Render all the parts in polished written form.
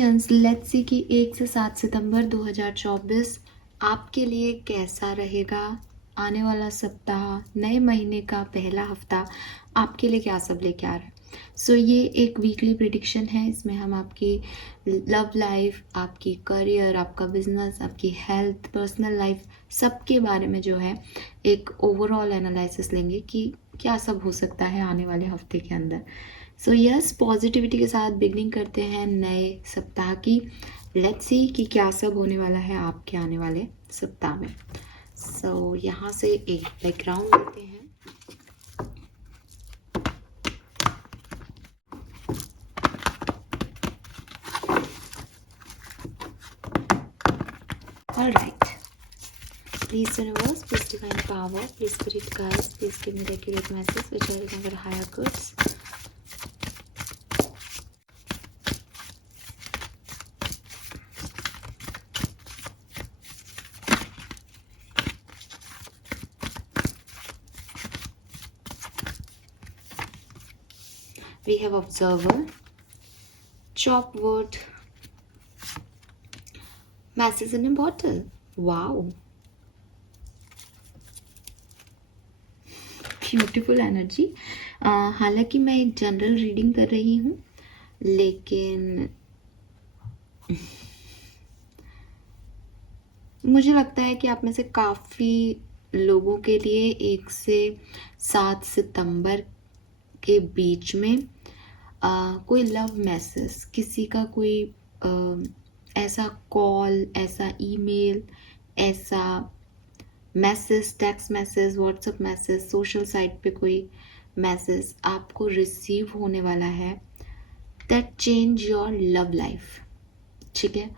Aquarians, let's see कि 1 से 7 सितंबर 2024 आपके लिए कैसा रहेगा। आने वाला सप्ताह, नए महीने का पहला हफ्ता आपके लिए क्या सब लेके आ रहा है। सो ये एक वीकली प्रिडिक्शन है। इसमें हम आपकी लव लाइफ, आपकी करियर, आपका बिजनेस, आपकी हेल्थ, पर्सनल लाइफ, सबके बारे में जो है एक ओवरऑल एनालिसिस लेंगे कि क्या सब हो सकता है आने वाले हफ्ते के अंदर। सो यस, पॉजिटिविटी के साथ बिगनिंग करते हैं नए सप्ताह की। लेट्स सी कि क्या सब होने वाला है आपके आने वाले सप्ताह में। सो यहाँ से एक बैकग्राउंड लेते हैं। Alright. Please universe, please divine power, please spirit guides, please give me the accurate message which I will never higher goods. We have observer, chalkboard, message in a bottle. Wow. Beautiful energy. हालांकि मैं एक general reading कर रही हूँ, लेकिन मुझे लगता है कि आप में से काफ़ी लोगों के लिए 1 से 7 सितंबर के बीच में कोई लव मैसेज, किसी का कोई ऐसा कॉल, ऐसा ईमेल, ऐसा message, text message, WhatsApp message, social site पे कोई मैसेज आपको रिसीव होने वाला है that change your love life. ठीक है,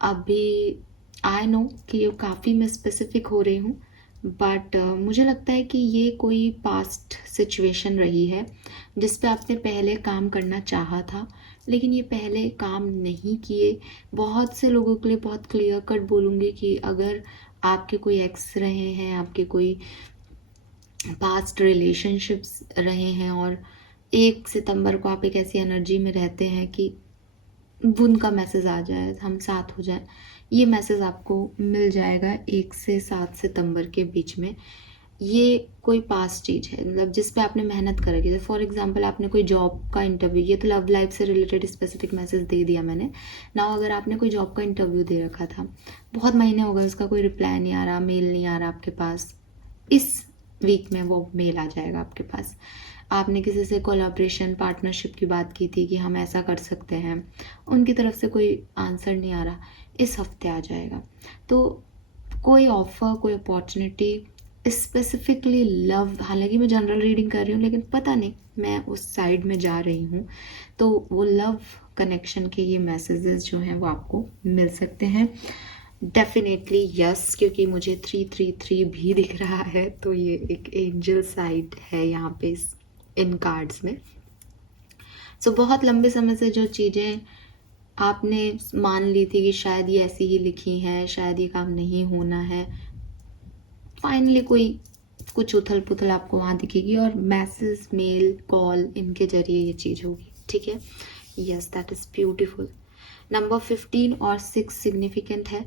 अभी आई नो कि ये काफ़ी मैं स्पेसिफिक हो रही हूँ, बट मुझे लगता है कि ये कोई पास्ट सिचुएशन रही है जिस पे आपने पहले काम करना चाहा था, लेकिन ये पहले काम नहीं किए। बहुत से लोगों के लिए बहुत क्लियर कट बोलूँगी कि अगर आपके कोई एक्स रहे हैं, आपके कोई पास्ट रिलेशनशिप्स रहे हैं और 1 सितंबर को आप एक ऐसी एनर्जी में रहते हैं कि उनका मैसेज आ जाए, हम साथ हो जाए, ये मैसेज आपको मिल जाएगा 1 से 7 सितंबर के बीच में। ये कोई पास्ट चीज़ है, मतलब जिस पे आपने मेहनत करी है। फॉर एग्जांपल आपने कोई जॉब का इंटरव्यू, ये तो लव लाइफ से रिलेटेड स्पेसिफिक मैसेज दे दिया मैंने ना। अगर आपने कोई जॉब का इंटरव्यू दे रखा था, बहुत महीने हो गए, उसका कोई रिप्लाई नहीं आ रहा, मेल नहीं आ रहा आपके पास, इस वीक में वो मेल आ जाएगा आपके पास। आपने किसी से कोलैबोरेशन, पार्टनरशिप की बात की थी कि हम ऐसा कर सकते हैं, उनकी तरफ से कोई आंसर नहीं आ रहा, इस हफ्ते आ जाएगा। तो कोई ऑफ़र, कोई अपॉर्चुनिटी, स्पेसिफिकली लव, हालांकि मैं जनरल रीडिंग कर रही हूँ लेकिन पता नहीं मैं उस साइड में जा रही हूँ, तो वो लव कनेक्शन के ये मैसेजेस जो हैं वो आपको मिल सकते हैं। डेफिनेटली यस, क्योंकि मुझे 333 भी दिख रहा है, तो ये एक एंजल साइड है यहाँ पे इन कार्ड्स में। सो बहुत लंबे समय से जो चीज़ें आपने मान ली थी कि शायद ये ऐसी ही लिखी हैं, शायद ये काम नहीं होना है, फाइनली कोई कुछ उथल पुथल आपको वहाँ दिखेगी और मैसेज, मेल, कॉल, इनके जरिए ये चीज़ होगी। ठीक है, yes, that is beautiful. Number 15 और 6 सिग्निफिकेंट है,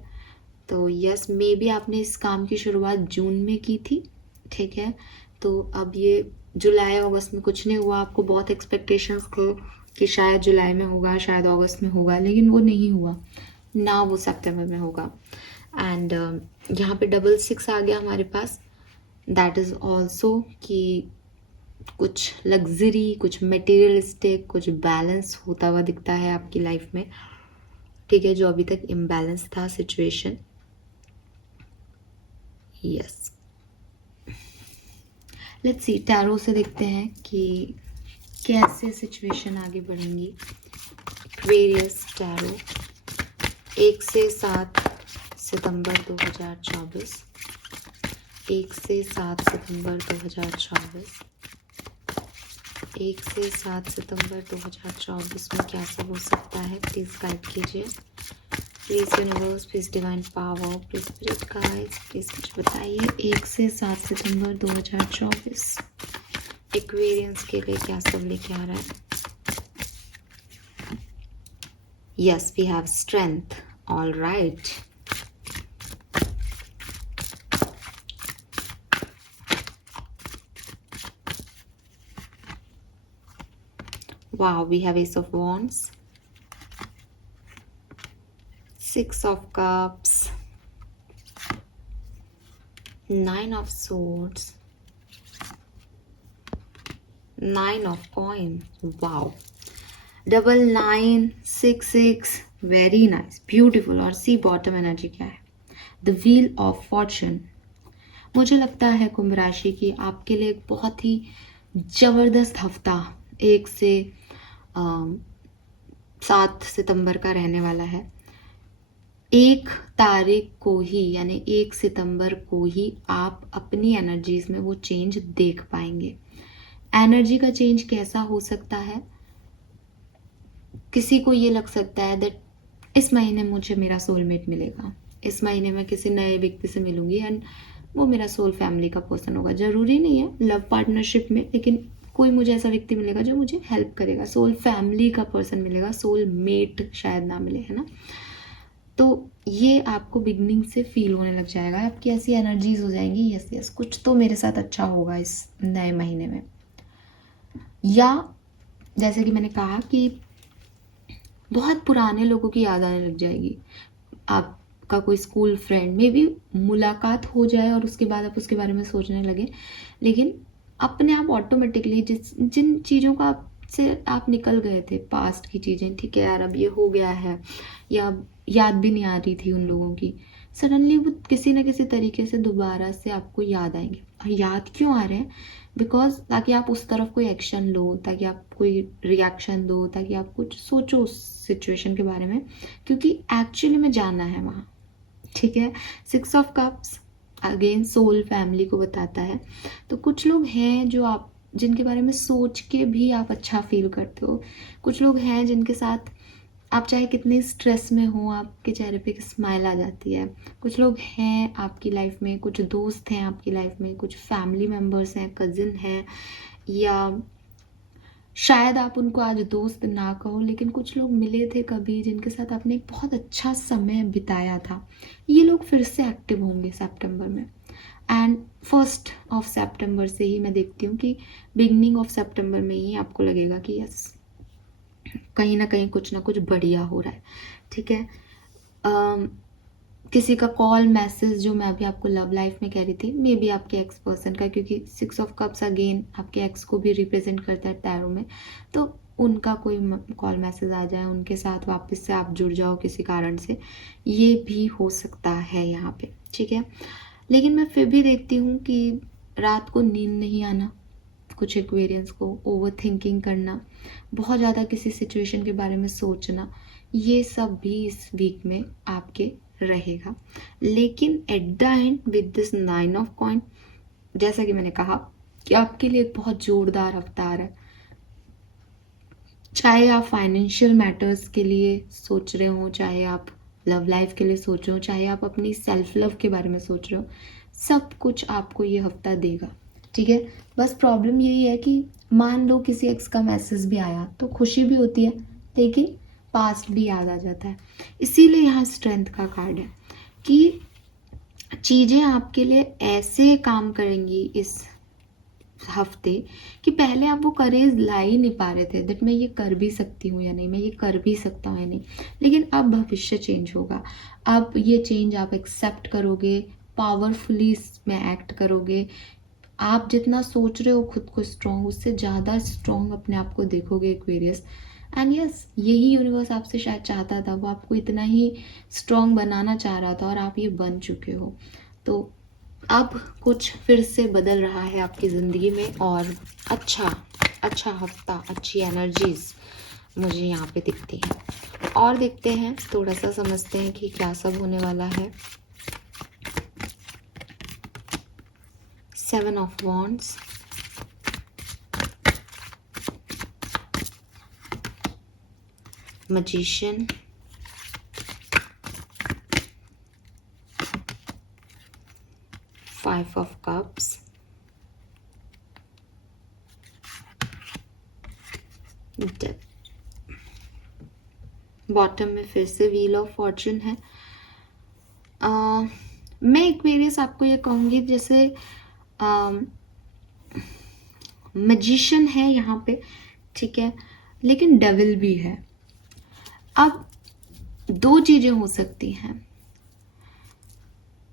तो यस, मे बी आपने इस काम की शुरुआत जून में की थी। ठीक है, तो अब ये जुलाई अगस्त में कुछ नहीं हुआ, आपको बहुत एक्सपेक्टेशंस थे कि शायद जुलाई में होगा, शायद अगस्त में होगा, लेकिन वो नहीं हुआ ना, वो सितंबर में होगा। एंड यहाँ पे 66 आ गया हमारे पास। दैट इज़ ऑल्सो कि कुछ लग्जरी, कुछ मटेरियलिस्टिक, कुछ बैलेंस होता हुआ दिखता है आपकी लाइफ में। ठीक है, जो अभी तक इम्बैलेंस था situation. Yes, let's see, tarot से देखते हैं कि कैसे सिचुएशन आगे बढ़ेंगी। एक्वेरियस टैरो, 1 से 7 सितंबर 2024, 1 से 7 सितंबर 2024, 1 से 7 सितंबर 2024 में क्या सब हो सकता है, प्लीज़ गाइड कीजिए। Please universe, please divine power, please spirit guides, please कुछ बताइए। 1 से 7 सितंबर 2024 एक्वेरियंस के लिए क्या सब लेके आ रहा है। Yes, we have strength. All right. Wow, we have Ace of Wands, Six of Cups, Nine of Swords, Nine of Coins. Wow. Double nine, six six, very nice, beautiful. और सी बॉटम एनर्जी क्या है? The wheel of Fortune. मुझे लगता है कुंभ राशि की आपके लिए एक बहुत ही जबरदस्त हफ्ता 1 से 7 सितंबर का रहने वाला है. 1 तारीख को ही यानी 1 सितंबर को ही आप अपनी एनर्जीज में वो चेंज देख पाएंगे. एनर्जी का चेंज कैसा हो सकता है? किसी को ये लग सकता है दैट इस महीने मुझे मेरा सोलमेट मिलेगा, इस महीने में किसी नए व्यक्ति से मिलूंगी एंड वो मेरा सोल फैमिली का पर्सन होगा. जरूरी नहीं है लव पार्टनरशिप में, लेकिन कोई मुझे ऐसा व्यक्ति मिलेगा जो मुझे हेल्प करेगा. सोल फैमिली का पर्सन मिलेगा, सोल मेट शायद ना मिले, है ना. तो ये आपको बिगनिंग से फील होने लग जाएगा, आपकी ऐसी एनर्जीज हो जाएंगी, यस यस कुछ तो मेरे साथ अच्छा होगा इस नए महीने में. या जैसे कि मैंने कहा कि बहुत पुराने लोगों की याद आने लग जाएगी. आपका कोई स्कूल फ्रेंड में भी मुलाकात हो जाए और उसके बाद आप उसके बारे में सोचने लगे, लेकिन अपने आप ऑटोमेटिकली जिन चीज़ों का से आप निकल गए थे, पास्ट की चीज़ें, ठीक है यार अब ये हो गया है, या याद भी नहीं आ रही थी उन लोगों की, सडनली वो किसी न किसी तरीके से दोबारा से आपको याद आएंगे. और याद क्यों आ रहे हैं? बिकॉज ताकि आप उस तरफ कोई एक्शन लो, ताकि आप कोई रिएक्शन दो, ताकि आप कुछ सोचो उस सिचुएशन के बारे में, क्योंकि एक्चुअली में जाना है वहाँ. ठीक है. 6 of cups again soul family को बताता है. तो कुछ लोग हैं जो आप जिनके बारे में सोच के भी आप अच्छा फील करते हो. कुछ लोग हैं जिनके साथ आप चाहे कितने स्ट्रेस में हो, आपके चेहरे पे एक स्माइल आ जाती है. कुछ लोग हैं आपकी लाइफ में, कुछ दोस्त हैं आपकी लाइफ में, कुछ फैमिली मेम्बर्स हैं, कजिन हैं, या शायद आप उनको आज दोस्त ना कहो, लेकिन कुछ लोग मिले थे कभी जिनके साथ आपने एक बहुत अच्छा समय बिताया था. ये लोग फिर से एक्टिव होंगे सितंबर में. एंड 1 सितंबर से ही मैं देखती हूँ कि बिगनिंग ऑफ सितंबर में ही आपको लगेगा कि यस कहीं ना कहीं कुछ ना कुछ बढ़िया हो रहा है. ठीक है. किसी का कॉल मैसेज, जो मैं अभी आपको लव लाइफ में कह रही थी, मे बी आपके एक्स पर्सन का, क्योंकि 6 ऑफ कप्स अगेन आपके एक्स को भी रिप्रेजेंट करता है टैरो में. तो उनका कोई कॉल मैसेज आ जाए, उनके साथ वापस से आप जुड़ जाओ किसी कारण से, ये भी हो सकता है यहाँ पे. ठीक है. लेकिन मैं फिर भी देखती हूँ कि रात को नींद नहीं आना, कुछ एक्वेरियंस को ओवर थिंकिंग करना, बहुत ज़्यादा किसी सिचुएशन के बारे में सोचना, ये सब भी इस वीक में आपके रहेगा. लेकिन at the end with this 9 of coin, जैसा कि मैंने कहा कि आपके लिए एक बहुत जोरदार अवतार है. चाहे आप फाइनेंशियल मैटर्स के लिए सोच रहे हो, चाहे आप लव लाइफ के लिए सोच रहे हो, चाहे आप अपनी सेल्फ लव के बारे में सोच रहे हो, सब कुछ आपको ये हफ्ता देगा. ठीक है. बस प्रॉब्लम यही है कि मान लो किसी एक्स का मैसेज भी आया तो खुशी भी होती है, लेकिन पास्ट भी याद आ जाता है. इसीलिए यहाँ स्ट्रेंथ का कार्ड है कि चीज़ें आपके लिए ऐसे काम करेंगी इस हफ्ते कि पहले आप वो करेज ला ही नहीं पा रहे थे, दैट मैं ये कर भी सकती हूँ या नहीं, मैं ये कर भी सकता हूँ या नहीं. लेकिन अब भविष्य चेंज होगा. अब ये चेंज आप एक्सेप्ट करोगे, पावरफुली इसमें एक्ट करोगे. आप जितना सोच रहे हो खुद को स्ट्रॉन्ग, उससे ज़्यादा स्ट्रॉन्ग अपने आप को देखोगे एक्वेरियस. एंड यस यही यूनिवर्स आपसे शायद चाहता था, वो आपको इतना ही स्ट्रॉन्ग बनाना चाह रहा था और आप ये बन चुके हो. तो अब कुछ फिर से बदल रहा है आपकी ज़िंदगी में, और अच्छा हफ्ता, अच्छी एनर्जीज मुझे यहाँ पे दिखती है. और देखते हैं, थोड़ा सा समझते हैं कि क्या सब होने वाला है. 7 of wands, magician, 5 of cups, death. Bottom में फिर से व्हील ऑफ फॉर्चून है। मैं एक्वेरियस आपको ये कहूँगी, जैसे मैजिशियन है यहाँ पे, ठीक है, लेकिन डेविल भी है। अब दो चीजें हो सकती हैं।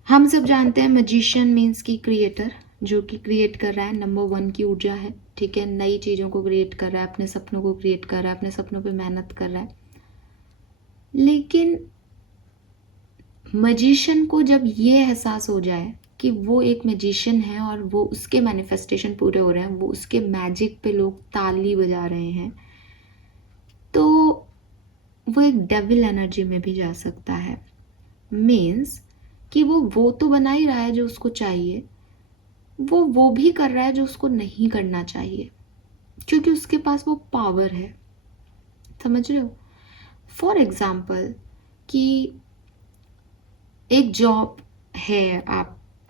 हम सब जानते हैं मैजिशियन मीन्स की क्रिएटर, जो कि क्रिएट कर रहा है, नंबर 1 की ऊर्जा है, ठीक है, नई चीज़ों को क्रिएट कर रहा है, अपने सपनों को क्रिएट कर रहा है, अपने सपनों पे मेहनत कर रहा है। लेकिन मैजिशियन को जब ये एहसास हो जाए कि वो एक मैजिशियन है और वो उसके मैनिफेस्टेशन पूरे हो रहे हैं, वो उसके मैजिक पे लोग ताली बजा रहे हैं, तो वो एक डेविल एनर्जी में भी जा सकता है। मीन्स कि वो तो बना ही रहा है जो उसको चाहिए, वो भी कर रहा है जो उसको नहीं करना चाहिए, क्योंकि उसके पास वो पावर है। समझ रहे हो? फॉर एग्जाम्पल कि एक जॉब है,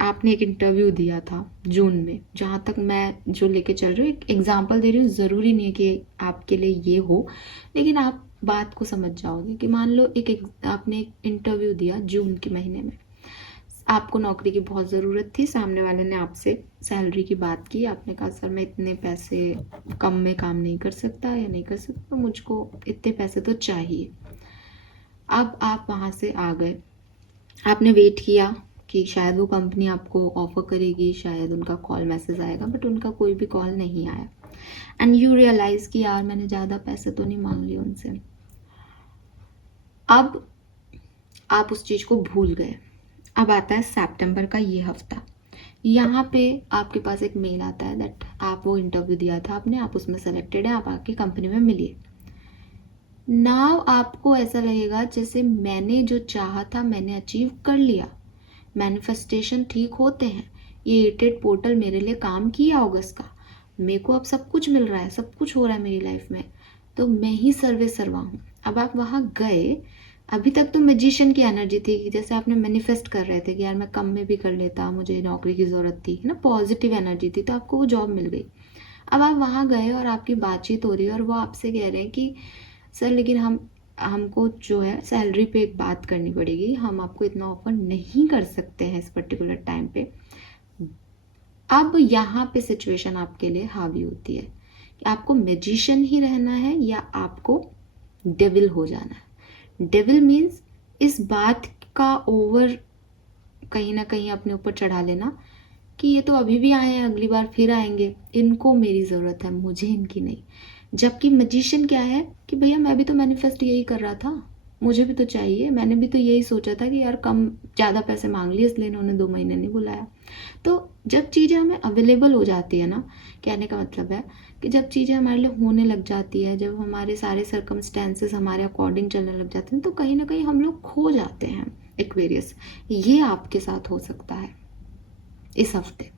आपने एक इंटरव्यू दिया था जून में, जहाँ तक मैं जो लेके चल रही हूँ, एक एग्जाम्पल दे रही हूँ, ज़रूरी नहीं है कि आपके लिए ये हो, लेकिन आप बात को समझ जाओगे कि मान लो आपने एक इंटरव्यू दिया जून के महीने में, आपको नौकरी की बहुत ज़रूरत थी, सामने वाले ने आपसे सैलरी की बात की, आपने कहा सर मैं इतने पैसे कम में काम नहीं कर सकता या नहीं कर सकता, मुझको इतने पैसे तो चाहिए। अब आप वहाँ से आ गए, आपने वेट किया कि शायद वो कंपनी आपको ऑफर करेगी, शायद उनका कॉल मैसेज आएगा, बट उनका कोई भी कॉल नहीं आया। एंड यू रियलाइज़ कि यार मैंने ज़्यादा पैसे तो नहीं मांग लिए उनसे। अब आप उस चीज़ को भूल गए। अब आता है सितंबर का ये हफ्ता, यहाँ पे आपके पास एक मेल आता है दैट आप वो इंटरव्यू दिया था आपने, आप उसमें सेलेक्टेड है, आप आके कंपनी में मिलिए। नाउ आपको ऐसा लगेगा जैसे मैंने जो चाहा था मैंने अचीव कर लिया, मैनिफेस्टेशन ठीक होते हैं, ये एटेड पोर्टल मेरे लिए काम किया अगस्त का, मेरे को अब सब कुछ मिल रहा है, सब कुछ हो रहा है मेरी लाइफ में, तो मैं ही सर्वे सर्वा हूँ। अब आप वहाँ गए, अभी तक तो मैजिशियन की एनर्जी थी कि जैसे आपने मैनिफेस्ट कर रहे थे कि यार मैं कम में भी कर लेता, मुझे नौकरी की ज़रूरत थी, है ना, पॉजिटिव एनर्जी थी, तो आपको वो जॉब मिल गई। अब आप वहाँ गए और आपकी बातचीत हो रही है और वो आपसे कह रहे हैं कि सर लेकिन हमको जो है सैलरी पे एक बात करनी पड़ेगी, हम आपको इतना ऑफर नहीं कर सकते हैं इस पर्टिकुलर टाइम पे। अब यहाँ पे सिचुएशन आपके लिए हावी होती है कि आपको मैजिशियन ही रहना है या आपको डेविल हो जाना है। डेविल मीन्स इस बात का ओवर कहीं ना कहीं अपने ऊपर चढ़ा लेना कि ये तो अभी भी आए हैं, अगली बार फिर आएंगे, इनको मेरी ज़रूरत है, मुझे इनकी नहीं। जबकि मैजिशियन क्या है कि भैया मैं भी तो मैनिफेस्ट यही कर रहा था, मुझे भी तो चाहिए, मैंने भी तो यही सोचा था कि यार कम ज़्यादा पैसे मांग लिए इसलिए इन्होंने 2 महीने नहीं बुलाया। तो जब चीज़ें हमें अवेलेबल हो जाती है ना, कहने का मतलब है कि जब चीज़ें हमारे लिए होने लग जाती है, जब हमारे सारे सर्कमस्टेंसेस हमारे अकॉर्डिंग चलने लग जाते हैं, तो कहीं ना कहीं हम लोग खो जाते हैं। एक्वेरियस, ये आपके साथ हो सकता है इस हफ्ते।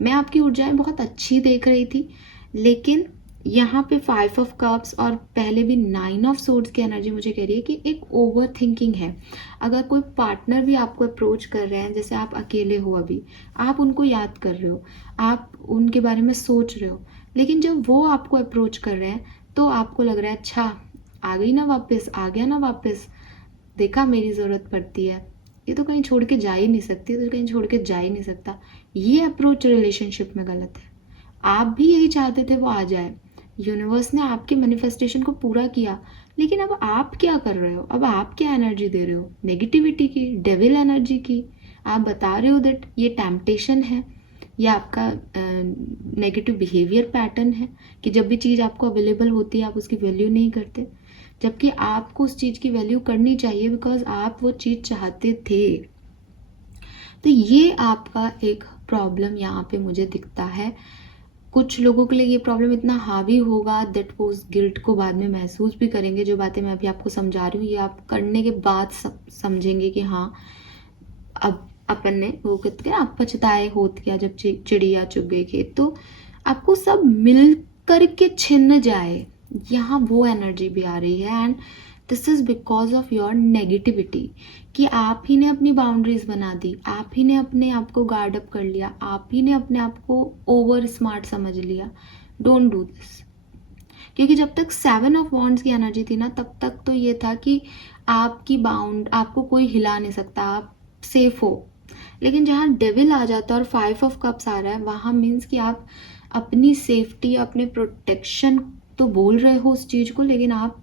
मैं आपकी ऊर्जाएं बहुत अच्छी देख रही थी, लेकिन यहाँ पे 5 ऑफ कप्स और पहले भी 9 ऑफ सोर्ड्स की एनर्जी मुझे कह रही है कि एक ओवर थिंकिंग है। अगर कोई पार्टनर भी आपको अप्रोच कर रहे हैं, जैसे आप अकेले हो अभी, आप उनको याद कर रहे हो, आप उनके बारे में सोच रहे हो, लेकिन जब वो आपको अप्रोच कर रहे हैं तो आपको लग रहा है अच्छा आ गई ना वापस, आ गया ना वापस, देखा मेरी ज़रूरत पड़ती है, ये तो कहीं छोड़ के जा ही नहीं सकती, तो कहीं छोड़ के जा ही नहीं सकता। ये अप्रोच रिलेशनशिप में गलत है। आप भी यही चाहते थे वो आ जाए, यूनिवर्स ने आपके मैनिफेस्टेशन को पूरा किया, लेकिन अब आप क्या कर रहे हो, अब आप क्या एनर्जी दे रहे हो, नेगेटिविटी की, डेविल एनर्जी की। आप बता रहे हो दैट ये टेम्पटेशन है, या आपका नेगेटिव बिहेवियर पैटर्न है कि जब भी चीज़ आपको अवेलेबल होती है आप उसकी वैल्यू नहीं करते, जबकि आपको उस चीज़ की वैल्यू करनी चाहिए बिकॉज आप वो चीज़ चाहते थे। तो ये आपका एक प्रॉब्लम यहाँ पे मुझे दिखता है। कुछ लोगों के लिए ये प्रॉब्लम इतना हावी होगा दैट वो उस गिल्ट को बाद में महसूस भी करेंगे। जो बातें मैं अभी आपको समझा रही हूँ ये आप करने के बाद समझेंगे कि हाँ अब अपन ने वो कहते हैं आप पछताए होत किया जब चिड़िया चुग गई खेत, तो आपको सब मिल करके छिन जाए, यहाँ वो एनर्जी भी आ रही है। And this is because of your negativity कि आप ही ने अपनी बाउंड्रीज बना दी, आप ही ने अपने आप को गार्ड अप कर लिया, आप ही ने अपने आप को ओवर स्मार्ट समझ लिया। डोंट डू दिस, क्योंकि जब तक 7 ऑफ वॉन्ड्स की एनर्जी थी ना, तब तक तो ये था कि आपको कोई हिला नहीं सकता, आप सेफ हो। लेकिन जहाँ डेविल आ जाता है और 5 ऑफ कप्स आ रहा है, वहाँ मीन्स कि आप अपनी सेफ्टी, अपने प्रोटेक्शन तो बोल रहे हो उस चीज़ को, लेकिन आप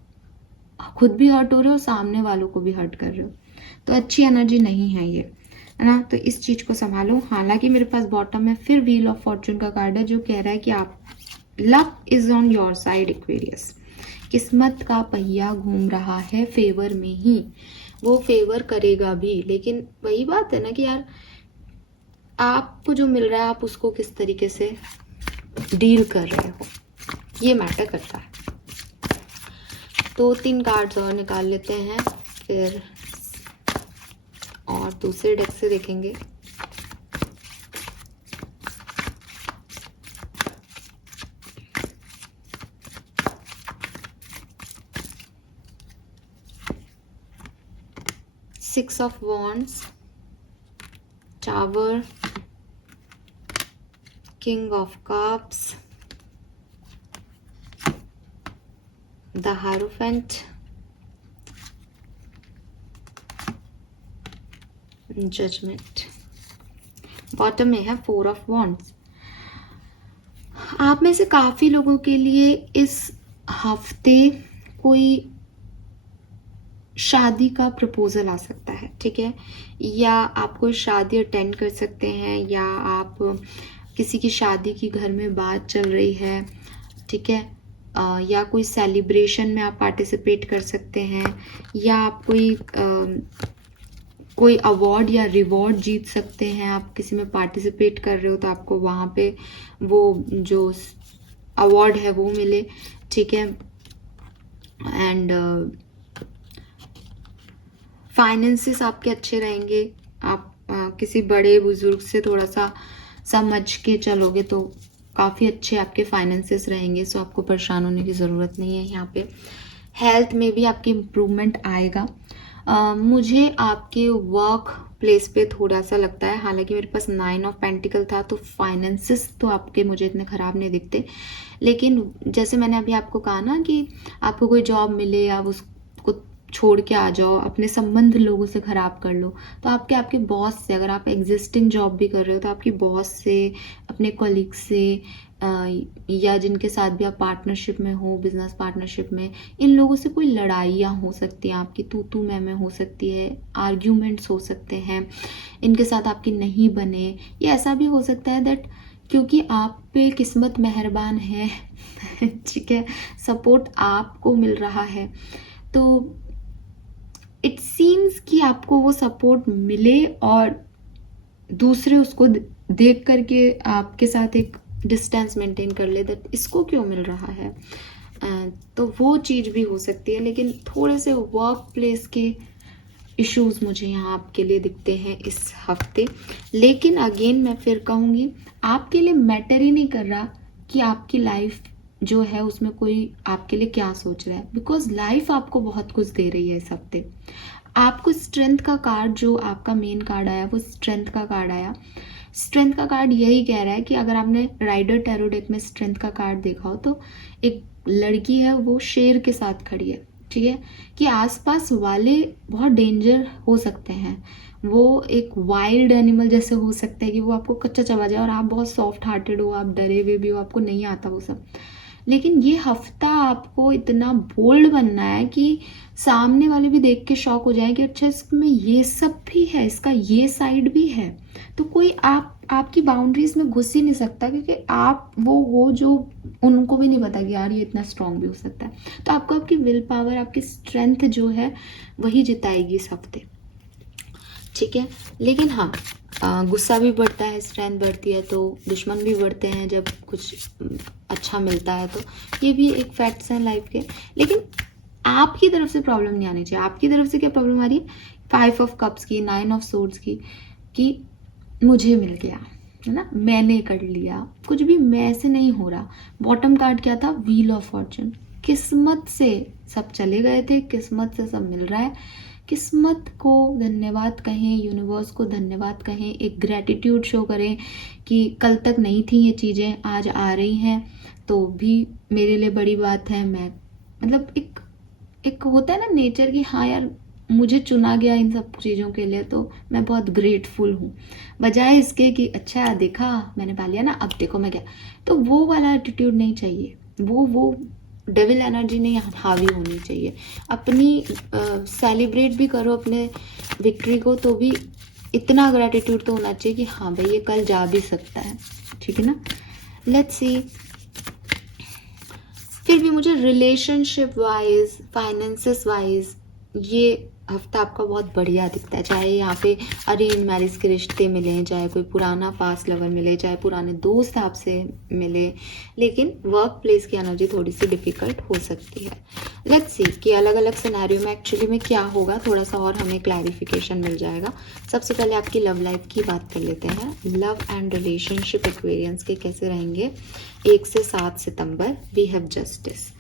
खुद भी हर्ट हो रहे हो, सामने वालों को भी हर्ट कर रहे हो। तो अच्छी एनर्जी नहीं है ये, है ना। तो इस चीज़ को संभालो। हालांकि मेरे पास बॉटम में फिर व्हील ऑफ फॉर्चून का कार्ड है, जो कह रहा है कि आप luck is on your side Aquarius. किस्मत का पहिया घूम रहा है फेवर में ही, वो फेवर करेगा भी। लेकिन वही बात है ना कि यार, आपको जो मिल रहा है आप उसको किस तरीके से डील कर रहे हो, ये मैटर करता है। तो 3 कार्ड्स और निकाल लेते हैं, फिर और दूसरे डेक से देखेंगे। Six of wands, tower, king of cups, the hierophant, judgement. Bottom में है 4 ऑफ वॉन्ड्स। आप में से काफी लोगों के लिए इस हफ्ते कोई शादी का प्रपोजल आ सकता है, ठीक है, या आप कोई शादी अटेंड कर सकते हैं, या आप किसी की शादी की घर में बात चल रही है, ठीक है, या कोई सेलिब्रेशन में आप पार्टिसिपेट कर सकते हैं, या आप कोई अवार्ड या रिवॉर्ड जीत सकते हैं। आप किसी में पार्टिसिपेट कर रहे हो तो आपको वहाँ पे वो जो अवार्ड है वो मिले, ठीक है। एंड फाइनेंसेस आपके अच्छे रहेंगे। आप किसी बड़े बुजुर्ग से थोड़ा सा समझ के चलोगे तो काफ़ी अच्छे आपके फाइनेंसेस रहेंगे, सो आपको परेशान होने की ज़रूरत नहीं है यहाँ पे। हेल्थ में भी आपकी इम्प्रूवमेंट आएगा। मुझे आपके वर्क प्लेस पे थोड़ा सा लगता है, हालांकि मेरे पास 9 ऑफ पेंटिकल था, तो फाइनेंसेस तो आपके मुझे इतने ख़राब नहीं दिखते। लेकिन जैसे मैंने अभी आपको कहा ना कि आपको कोई जॉब मिले, आप उसको छोड़ के आ जाओ, अपने संबंध लोगों से ख़राब कर लो, तो आपके बॉस से, अगर आप एग्जिस्टिंग जॉब भी कर रहे हो तो आपकी बॉस से, अपने कॉलीग से, या जिनके साथ भी आप पार्टनरशिप में हो, बिजनेस पार्टनरशिप में, इन लोगों से कोई लड़ाइयाँ हो सकती हैं आपकी, तू मैं हो सकती है, आर्ग्यूमेंट्स हो सकते हैं, इनके साथ आपकी नहीं बने। ये ऐसा भी हो सकता है दैट क्योंकि आप पे किस्मत मेहरबान है ठीक है, सपोर्ट आपको मिल रहा है, तो इट सीम्स कि आपको वो सपोर्ट मिले और दूसरे उसको देख करके आपके साथ एक डिस्टेंस मेंटेन कर ले, दैट इसको क्यों मिल रहा है, तो वो चीज़ भी हो सकती है। लेकिन थोड़े से वर्क प्लेस के इश्यूज मुझे यहाँ आपके लिए दिखते हैं इस हफ्ते। लेकिन अगेन मैं फिर कहूँगी, आपके लिए मैटर ही नहीं कर रहा कि आपकी लाइफ जो है उसमें कोई आपके लिए क्या सोच रहा है, बिकॉज लाइफ आपको बहुत कुछ दे रही है इस हफ्ते। आपको स्ट्रेंथ का कार्ड, जो आपका मेन कार्ड आया वो स्ट्रेंथ का कार्ड आया। स्ट्रेंथ का कार्ड यही कह रहा है कि अगर आपने राइडर टैरो डेक में स्ट्रेंथ का कार्ड देखा हो तो एक लड़की है, वो शेर के साथ खड़ी है, ठीक है, कि आसपास वाले बहुत डेंजर हो सकते हैं, वो एक वाइल्ड एनिमल जैसे हो सकता है कि वो आपको कच्चा चबा जाए, और आप बहुत सॉफ्ट हार्टेड हो, आप डरे हुए भी हो, आपको नहीं आता वो सब। लेकिन ये हफ्ता आपको इतना बोल्ड बनना है कि सामने वाले भी देख के शॉक हो जाए कि अच्छा इसमें ये सब भी है, इसका ये साइड भी है। तो कोई आपकी बाउंड्रीज में घुस ही नहीं सकता, क्योंकि आप वो हो जो उनको भी नहीं पता कि यार ये इतना स्ट्रांग भी हो सकता है। तो आपको आपकी विल पावर, आपकी स्ट्रेंथ जो है वही जिताएगी इस हफ्ते, ठीक है। लेकिन हाँ, गुस्सा भी बढ़ता है, स्ट्रेंथ बढ़ती है, तो दुश्मन भी बढ़ते हैं जब कुछ अच्छा मिलता है, तो ये भी एक फैक्ट्स हैं लाइफ के। लेकिन आपकी तरफ से प्रॉब्लम नहीं आनी चाहिए। आपकी तरफ से क्या प्रॉब्लम आ रही है? 5 ऑफ कप्स की, 9 ऑफ सोर्ड्स की, कि मुझे मिल गया, है ना, मैंने कर लिया, कुछ भी मैं से नहीं हो रहा। बॉटम कार्ड क्या था? Wheel of Fortune. किस्मत से सब चले गए थे, किस्मत से सब मिल रहा है। किस्मत को धन्यवाद कहें, यूनिवर्स को धन्यवाद कहें, एक ग्रैटिट्यूड शो करें कि कल तक नहीं थी ये चीज़ें, आज आ रही हैं, तो भी मेरे लिए बड़ी बात है। मैं मतलब एक एक होता है ना नेचर की, हाँ यार मुझे चुना गया इन सब चीज़ों के लिए, तो मैं बहुत ग्रेटफुल हूँ, बजाय इसके कि अच्छा देखा मैंने पा लिया ना, अब देखो मैं क्या। तो वो वाला एटीट्यूड नहीं चाहिए, वो डेविल एनर्जी नहीं हावी होनी चाहिए। अपनी सेलिब्रेट भी करो अपने विक्ट्री को, तो भी इतना ग्रेटिट्यूड तो होना चाहिए कि हाँ भाई ये कल जा भी सकता है, ठीक है ना। लेट्स सी, फिर भी मुझे रिलेशनशिप वाइज, फाइनेंसेस वाइज ये हफ्ता आपका बहुत बढ़िया दिखता है। चाहे यहाँ पे अरेंज मैरिज के रिश्ते मिले, चाहे कोई पुराना पास्ट लवर मिले, चाहे पुराने दोस्त आपसे मिले, लेकिन वर्क प्लेस की एनर्जी थोड़ी सी डिफिकल्ट हो सकती है। लेट्स सी कि अलग अलग सिनेरियो में एक्चुअली में क्या होगा, थोड़ा सा और हमें क्लैरिफिकेशन मिल जाएगा। सबसे पहले आपकी लव लाइफ की बात कर लेते हैं। लव एंड रिलेशनशिप एक्वेरियंस के कैसे रहेंगे 1 से 7 सितंबर। वी हैव जस्टिस,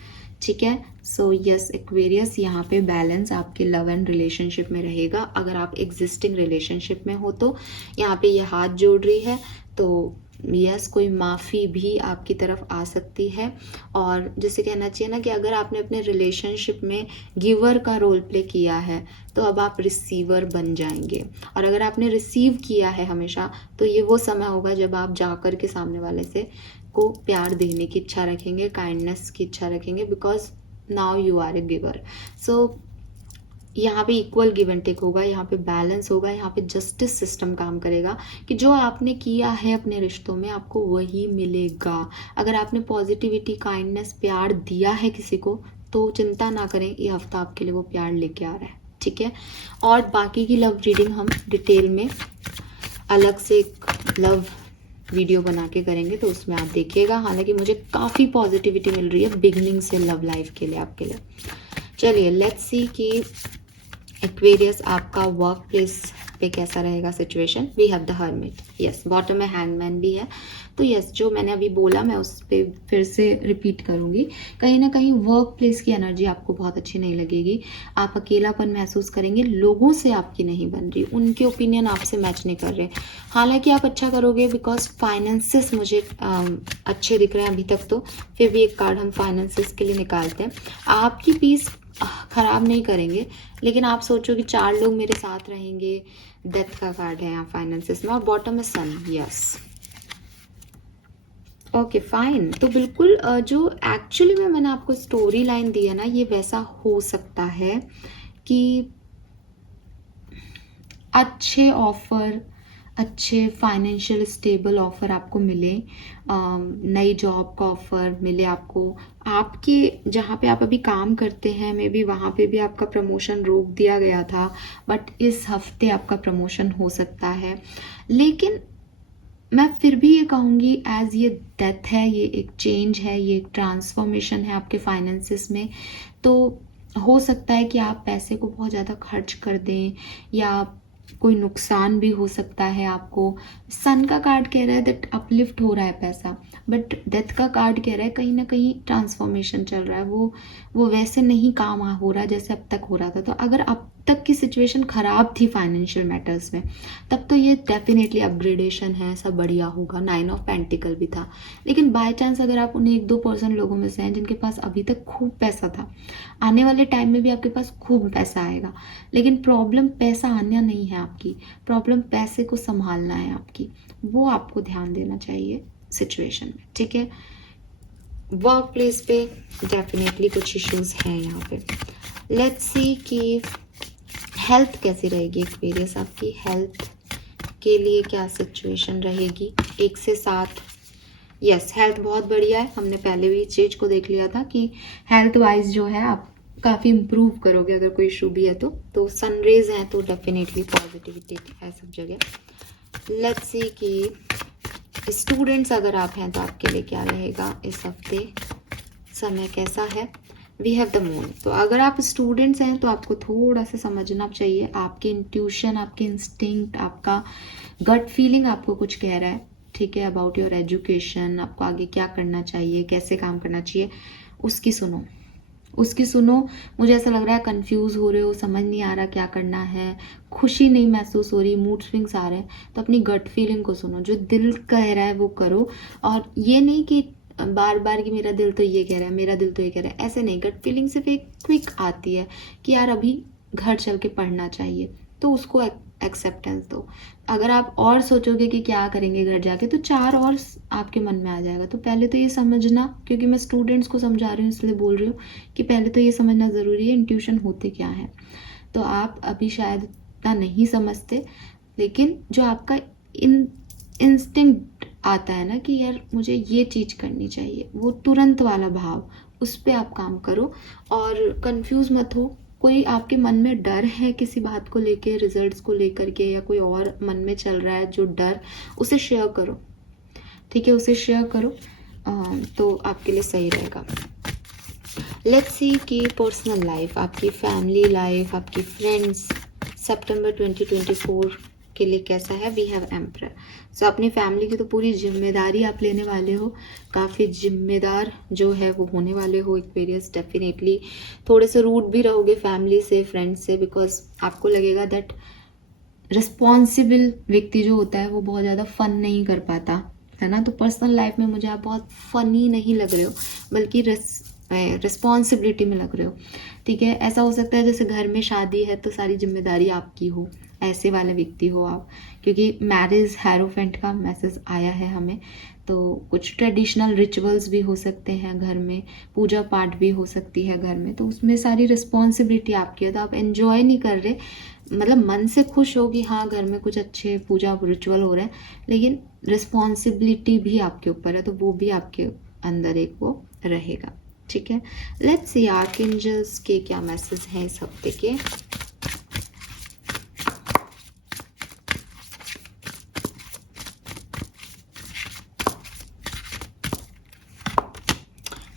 ठीक है। सो यस एक्वेरियस, यहाँ पे बैलेंस आपके लव एंड रिलेशनशिप में रहेगा। अगर आप एग्जिस्टिंग रिलेशनशिप में हो तो यहाँ पे ये हाथ जोड़ रही है, तो यस कोई माफ़ी भी आपकी तरफ आ सकती है। और जैसे कहना चाहिए ना कि अगर आपने अपने रिलेशनशिप में गिवर का रोल प्ले किया है तो अब आप रिसीवर बन जाएंगे। और अगर आपने रिसीव किया है हमेशा, तो ये वो समय होगा जब आप जाकर के सामने वाले से को प्यार देने की इच्छा रखेंगे, काइंडनेस की इच्छा रखेंगे, because now you are a giver. So यहाँ पे इक्वल गिव एंड टेक होगा, यहाँ पे बैलेंस होगा, यहाँ पे जस्टिस सिस्टम काम करेगा कि जो आपने किया है अपने रिश्तों में आपको वही मिलेगा। अगर आपने पॉजिटिविटी, काइंडनेस, प्यार दिया है किसी को तो चिंता ना करें, ये हफ्ता आपके लिए वो प्यार लेके आ रहा है, ठीक है। और बाकी की लव रीडिंग हम डिटेल में अलग से एक लव वीडियो बना के करेंगे, तो उसमें आप देखिएगा। हालांकि मुझे काफ़ी पॉजिटिविटी मिल रही है बिगनिंग से लव लाइफ के लिए आपके लिए। चलिए लेट्स सी कि एक्वेरियस आपका वर्क प्लेस पे कैसा रहेगा situation. We have the hermit, yes bottom में हैंगमैन भी है। तो यस जो मैंने अभी बोला मैं उस पर फिर से रिपीट करूँगी। कहीं ना कहीं वर्क प्लेस की एनर्जी आपको बहुत अच्छी नहीं लगेगी, आप अकेलापन महसूस करेंगे, लोगों से आपकी नहीं बन रही, उनके ओपिनियन आपसे मैच नहीं कर रहे। हालांकि आप अच्छा करोगे बिकॉज फाइनेंसेस मुझे अच्छे दिख रहे हैं अभी तक, तो फिर भी एक कार्ड हम फाइनेंसेस के लिए निकालते हैं। आपकी पीस खराब नहीं करेंगे, लेकिन आप सोचो कि 4 लोग मेरे साथ रहेंगे। डेथ का कार्ड है यहाँ फाइनेंसेस में, और बॉटम में सन, यस ओके फाइन। तो बिल्कुल जो एक्चुअली में मैंने आपको स्टोरी लाइन दी है ना, ये वैसा हो सकता है कि अच्छे ऑफर, अच्छे फाइनेंशियल स्टेबल ऑफर आपको मिले, नई जॉब का ऑफर मिले आपको, आपके जहाँ पे आप अभी काम करते हैं मे बी वहाँ पे भी आपका प्रमोशन रोक दिया गया था, बट इस हफ्ते आपका प्रमोशन हो सकता है। लेकिन मैं फिर भी ये कहूँगी एज ये डेथ है, ये एक चेंज है, ये एक ट्रांसफॉर्मेशन है आपके फाइनेंसेस में। तो हो सकता है कि आप पैसे को बहुत ज़्यादा खर्च कर दें, या कोई नुकसान भी हो सकता है आपको। सन का कार्ड कह रहा है दैट अपलिफ्ट हो रहा है पैसा, बट डेथ का कार्ड कह रहा है कहीं ना कहीं ट्रांसफॉर्मेशन चल रहा है, वो वैसे नहीं काम हो रहा जैसे अब तक हो रहा था। तो अगर अब तक की सिचुएशन ख़राब थी फाइनेंशियल मैटर्स में, तब तो ये डेफिनेटली अपग्रेडेशन है, सब बढ़िया होगा। 9 ऑफ पेंटिकल भी था। लेकिन बाय चांस अगर आप उन्हें 1-2% लोगों में से हैं जिनके पास अभी तक खूब पैसा था, आने वाले टाइम में भी आपके पास खूब पैसा आएगा, लेकिन प्रॉब्लम पैसा आना नहीं है आपकी, प्रॉब्लम पैसे को संभालना है आपकी। वो आपको ध्यान देना चाहिए सिचुएशन में, ठीक है। वर्क प्लेस पे डेफिनेटली कुछ इश्यूज हैं यहाँ पे। लेट्स सी कि हेल्थ कैसी रहेगी एक्वेरियस, आपकी हेल्थ के लिए क्या सिचुएशन रहेगी 1 से 7। यस हेल्थ बहुत बढ़िया है, हमने पहले भी इस चीज़ को देख लिया था कि हेल्थ वाइज जो है आप काफ़ी इम्प्रूव करोगे अगर कोई इशू भी है तो सनरेज हैं तो डेफिनेटली पॉजिटिविटी है सब जगह। लेट्स सी कि स्टूडेंट्स अगर आप हैं तो आपके लिए क्या रहेगा इस हफ्ते, समय कैसा है। We have the moon. तो अगर आप स्टूडेंट्स हैं तो आपको थोड़ा सा समझना चाहिए, आपके इंट्यूशन, आपके इंस्टिंक्ट, आपका गट फीलिंग आपको कुछ कह रहा है, ठीक है, अबाउट योर एजुकेशन, आपको आगे क्या करना चाहिए, कैसे काम करना चाहिए, उसकी सुनो। मुझे ऐसा लग रहा है कंफ्यूज हो रहे हो, समझ नहीं आ रहा क्या करना है, खुशी नहीं महसूस हो रही, मूड स्विंग्स आ रहे हैं, तो अपनी गट फीलिंग को सुनो, जो दिल कह रहा है वो करो। और ये नहीं कि बार बार कि मेरा दिल तो ये कह रहा है, मेरा दिल तो ये कह रहा है, ऐसे नहीं। गट फीलिंग सिर्फ एक क्विक आती है कि यार अभी घर चल के पढ़ना चाहिए, तो उसको एक्सेप्टेंस दो। अगर आप और सोचोगे कि क्या करेंगे घर जाके, तो चार और आपके मन में आ जाएगा। तो पहले तो ये समझना, क्योंकि मैं स्टूडेंट्स को समझा रही हूँ इसलिए बोल रही हूँ कि पहले तो ये समझना ज़रूरी है इंट्यूशन होते क्या है। तो आप अभी शायद इतना नहीं समझते, लेकिन जो आपका इंस्टिंक्ट आता है ना कि यार मुझे ये चीज़ करनी चाहिए, वो तुरंत वाला भाव, उस पर आप काम करो। और कंफ्यूज मत हो। कोई आपके मन में डर है किसी बात को लेके, रिजल्ट्स को लेकर के, या कोई और मन में चल रहा है जो डर, उसे शेयर करो, ठीक है, उसे शेयर करो, तो आपके लिए सही रहेगा। लेट्स सी कि पर्सनल लाइफ, आपकी फैमिली लाइफ, आपकी फ्रेंड्स सितंबर 2024 के लिए कैसा है। We have emperor. सो अपनी फैमिली की तो पूरी जिम्मेदारी आप लेने वाले हो, काफ़ी जिम्मेदार जो है वो होने वाले हो एक्वेरियस। डेफिनेटली थोड़े से रूड भी रहोगे फैमिली से, फ्रेंड्स से, बिकॉज आपको लगेगा दैट रिस्पॉन्सिबल व्यक्ति जो होता है वो बहुत ज़्यादा फन नहीं कर पाता है ना। तो पर्सनल लाइफ में मुझे आप बहुत फनी नहीं लग रहे हो, बल्कि रिस्पॉन्सिबिलिटी में लग रहे हो, ठीक है। ऐसा हो सकता है जैसे घर में शादी है तो सारी जिम्मेदारी आपकी हो, ऐसे वाले व्यक्ति हो आप, क्योंकि मैरिज हैरोफेंट का मैसेज आया है हमें। तो कुछ ट्रेडिशनल रिचुअल्स भी हो सकते हैं घर में, पूजा पाठ भी हो सकती है घर में, तो उसमें सारी रिस्पॉन्सिबिलिटी आपकी है। तो आप एंजॉय नहीं कर रहे, मतलब मन से खुश हो कि हाँ घर में कुछ अच्छे पूजा रिचुअल हो रहे हैं, लेकिन रिस्पॉन्सिबिलिटी भी आपके ऊपर है, तो वो भी आपके अंदर एक वो रहेगा, ठीक है। लेट्स सी आर्कएंजल्स के क्या मैसेज हैं इस हफ्ते के।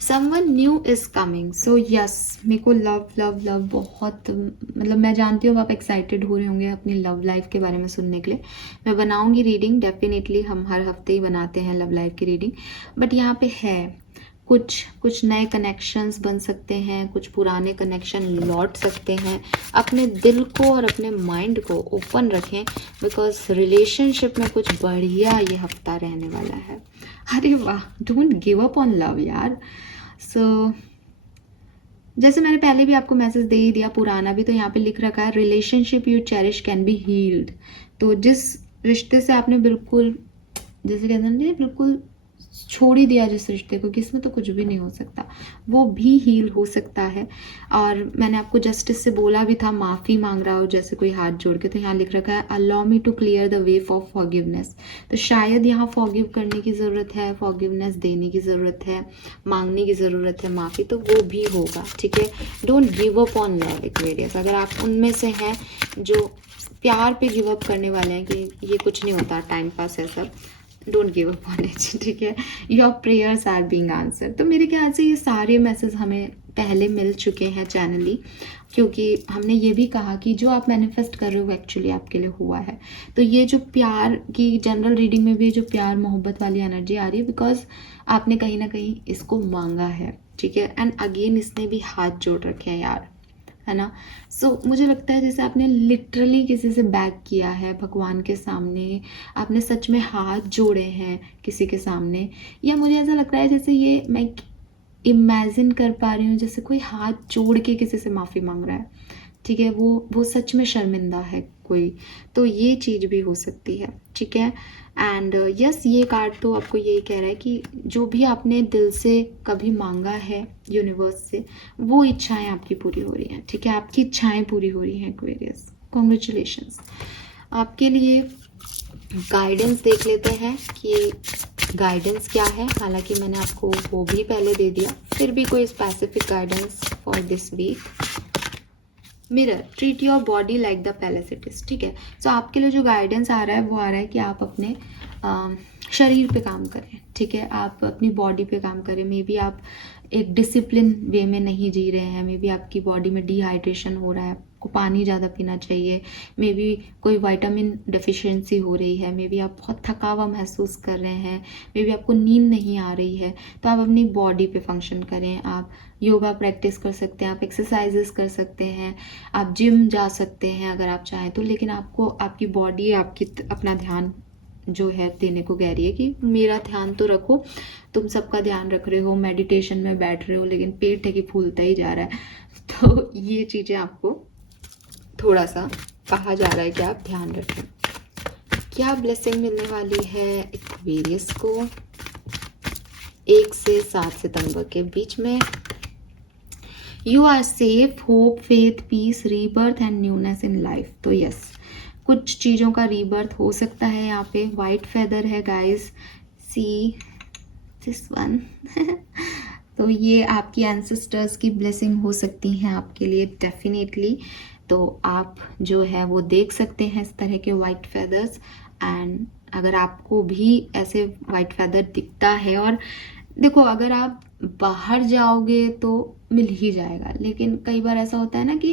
Someone new is coming. So yes, मेरे को लव लव लव बहुत, मतलब मैं जानती हूँ आप एक्साइटेड हो रहे होंगे अपनी लव लाइफ के बारे में सुनने के लिए। मैं बनाऊंगी रीडिंग, डेफिनेटली हम हर हफ्ते ही बनाते हैं लव लाइफ की रीडिंग, बट यहाँ पे है कुछ नए कनेक्शंस बन सकते हैं, कुछ पुराने कनेक्शन लौट सकते हैं। अपने दिल को और अपने माइंड को ओपन रखें, बिकॉज रिलेशनशिप में कुछ बढ़िया ये हफ्ता रहने वाला है। अरे वाह, don't give up on love यार। सो जैसे मैंने पहले भी आपको मैसेज दे ही दिया, पुराना भी, तो यहाँ पे लिख रखा है relationship you cherish can be healed. तो जिस रिश्ते से आपने बिल्कुल, जैसे कहते हैं बिल्कुल छोड़ ही दिया जिस रिश्ते को, कि इसमें तो कुछ भी नहीं हो सकता, वो भी हील हो सकता है। और मैंने आपको जस्टिस से बोला भी था, माफ़ी मांग रहा हो जैसे कोई हाथ जोड़ के, तो यहाँ लिख रखा है allow me to clear the way for forgiveness. तो शायद यहाँ फॉरगिव करने की ज़रूरत है, फॉरगिवनेस देने की ज़रूरत है, मांगने की ज़रूरत है माफ़ी, तो वो भी होगा, ठीक है। Don't give up on love Aquarius. अगर आप उनमें से हैं जो प्यार पे गिव अप करने वाले हैं कि ये कुछ नहीं होता, टाइम पास है सब, don't give up on it, ठीक है। Your prayers are being answer. तो मेरे ख्याल से ये सारे मैसेज हमें पहले मिल चुके हैं चैनली, क्योंकि हमने ये भी कहा कि जो आप मैनिफेस्ट कर रहे हो एक्चुअली आपके लिए हुआ है। तो ये जो प्यार की जनरल रीडिंग में भी जो प्यार मोहब्बत वाली एनर्जी आ रही है, बिकॉज आपने कहीं ना कहीं इसको मांगा है, ठीक है। एंड अगेन इसने भी हाथ जोड़ रखे हैं यार, है ना। सो मुझे लगता है जैसे आपने लिटरली किसी से बैक किया है भगवान के सामने, आपने सच में हाथ जोड़े हैं किसी के सामने, या मुझे ऐसा लगता है जैसे ये मैं इमेजिन कर पा रही हूँ जैसे कोई हाथ जोड़ के किसी से माफ़ी मांग रहा है, ठीक है। वो सच में शर्मिंदा है कोई, तो ये चीज़ भी हो सकती है, ठीक है। एंड यस, ये कार्ड तो आपको यही कह रहा है कि जो भी आपने दिल से कभी मांगा है यूनिवर्स से, वो इच्छाएं आपकी पूरी हो रही हैं, ठीक है। आपकी इच्छाएं पूरी हो रही हैं एक्वेरियस, कॉन्ग्रेचुलेशंस। आपके लिए गाइडेंस देख लेते हैं कि गाइडेंस क्या है। हालांकि मैंने आपको वो भी पहले दे दिया, फिर भी कोई specific guidance for this week. Mirror, treat your body like the palace it is, ठीक है। सो आपके लिए जो गाइडेंस आ रहा है वो आ रहा है कि आप अपने शरीर पे काम करें, ठीक है। आप अपनी बॉडी पे काम करें। मे बी आप एक डिसिप्लिन वे में नहीं जी रहे हैं, मे बी आपकी बॉडी में डिहाइड्रेशन हो रहा है, आपको पानी ज़्यादा पीना चाहिए, मे बी कोई विटामिन डेफिशिएंसी हो रही है, मे बी आप बहुत थका हुआ महसूस कर रहे हैं, मे बी आपको नींद नहीं आ रही है, तो आप अपनी बॉडी पे फंक्शन करें। आप योगा प्रैक्टिस कर सकते हैं, आप एक्सरसाइजेस कर सकते हैं, आप जिम जा सकते हैं अगर आप चाहें तो, लेकिन आपको आपकी बॉडी आपकी अपना ध्यान जो है देने को कह रही है कि मेरा ध्यान तो रखो। तो तुम सबका ध्यान रख रहे हो, मेडिटेशन में बैठ रहे हो, लेकिन पेट है कि फूलता ही जा रहा है। तो ये चीज़ें आपको थोड़ा सा कहा जा रहा है कि आप ध्यान रखें। क्या ब्लेसिंग मिलने वाली है एक्वेरियस को 1 से 7 सितंबर के बीच में? You are safe, hope, faith, peace, rebirth and newness in life. तो यस, कुछ चीज़ों का रीबर्थ हो सकता है। यहाँ पे वाइट फेदर है गाइस, सी दिस वन। तो ये आपकी एंसेस्टर्स की ब्लेसिंग हो सकती हैं आपके लिए डेफिनेटली। तो आप जो है वो देख सकते हैं इस तरह के वाइट फेदर्स। एंड अगर आपको भी ऐसे वाइट फेदर दिखता है, और देखो अगर आप बाहर जाओगे तो मिल ही जाएगा, लेकिन कई बार ऐसा होता है ना कि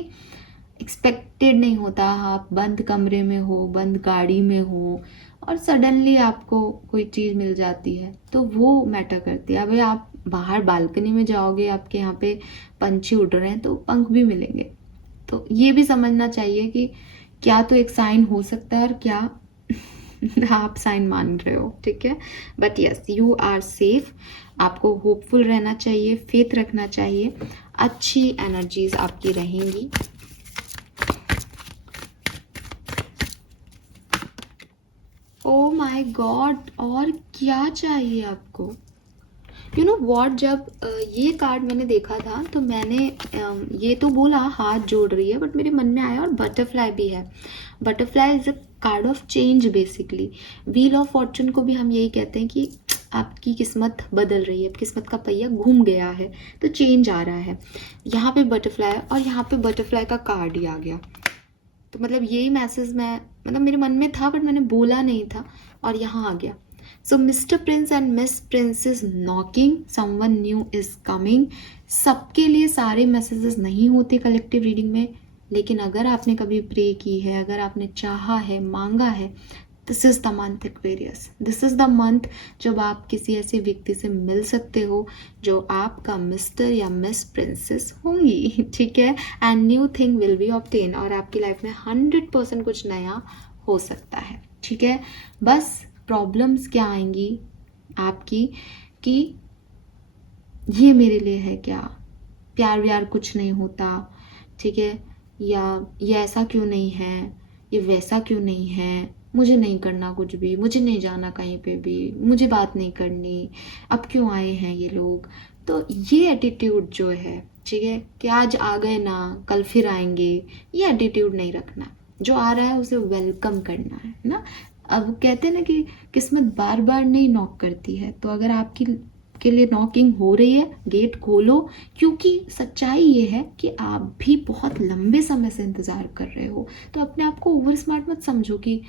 एक्सपेक्टेड नहीं होता, आप बंद कमरे में हो, बंद गाड़ी में हो, और सडनली आपको कोई चीज़ मिल जाती है, तो वो मैटर करती है। अभी आप बाहर बालकनी में जाओगे, आपके यहाँ पे पंछी उड़ रहे हैं तो पंख भी मिलेंगे। तो ये भी समझना चाहिए कि क्या तो एक साइन हो सकता है और क्या आप साइन मान रहे हो, ठीक है। But yes, you are safe. आपको होपफुल रहना चाहिए, फेथ रखना चाहिए, अच्छी एनर्जीज आपकी रहेंगी। ओ माय गॉड, और क्या चाहिए आपको? यू नो वॉट, जब ये कार्ड मैंने देखा था तो मैंने ये तो बोला हाथ जोड़ रही है, बट मेरे मन में आया और बटरफ्लाई भी है। Butterfly is a card of change basically. Wheel of Fortune को भी हम यही कहते हैं कि आपकी किस्मत बदल रही है, किस्मत का पहिया घूम गया है, तो चेंज आ रहा है। यहाँ पे बटरफ्लाई, और यहाँ पे बटरफ्लाई का कार्ड ही आ गया। तो मतलब यही मैसेज मतलब मेरे मन में था बट मैंने बोला नहीं था, और यहाँ आ गया। So mister prince and miss prince is knocking, someone new is coming. सबके लिए सारे मैसेजेस नहीं होते कलेक्टिव रीडिंग में, लेकिन अगर आपने कभी प्रे की है, अगर आपने चाहा है, मांगा है, this is the month Aquarius. This is the month जब आप किसी ऐसे व्यक्ति से मिल सकते हो जो आपका मिस्टर या मिस प्रिंसेस होंगी, ठीक है। And new thing will be obtain, और आपकी लाइफ में 100% कुछ नया हो सकता है, ठीक है। बस प्रॉब्लम्स क्या आएंगी आपकी कि ये मेरे लिए है क्या, प्यार व्यार कुछ नहीं होता, ठीक है, या ये ऐसा क्यों नहीं है, ये वैसा क्यों नहीं है, मुझे नहीं करना कुछ भी, मुझे नहीं जाना कहीं पे भी, मुझे बात नहीं करनी, अब क्यों आए हैं ये लोग। तो ये एटीट्यूड जो है, ठीक है, कि आज आ गए ना कल फिर आएंगे, ये एटीट्यूड नहीं रखना। जो आ रहा है उसे वेलकम करना है ना। अब कहते हैं ना कि किस्मत बार बार नहीं नॉक करती है, तो अगर आपकी के लिए नॉकिंग हो रही है, गेट खोलो, क्योंकि सच्चाई ये है कि आप भी बहुत लंबे समय से इंतज़ार कर रहे हो। तो अपने आप को ओवर स्मार्ट मत समझो कि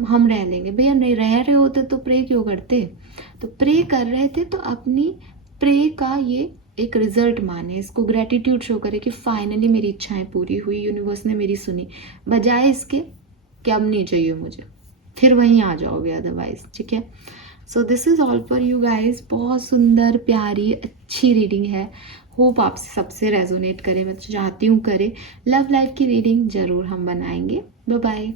हम रह लेंगे। भैया नहीं रह रहे होते तो प्रे क्यों करते? तो प्रे कर रहे थे तो अपनी प्रे का ये एक रिजल्ट माने, इसको ग्रेटिट्यूड शो करे कि फाइनली मेरी इच्छाएं पूरी हुई, यूनिवर्स ने मेरी सुनी, बजाय इसके कि अब नहीं चाहिए मुझे, फिर वहीं आ जाओगे अदरवाइज, ठीक है। So this is all for you guys. बहुत सुंदर प्यारी अच्छी रीडिंग है, होप आप सबसे रेजोनेट करे, मैं तो चाहती हूँ करे। लव लाइफ की रीडिंग ज़रूर हम बनाएंगे। Bye bye.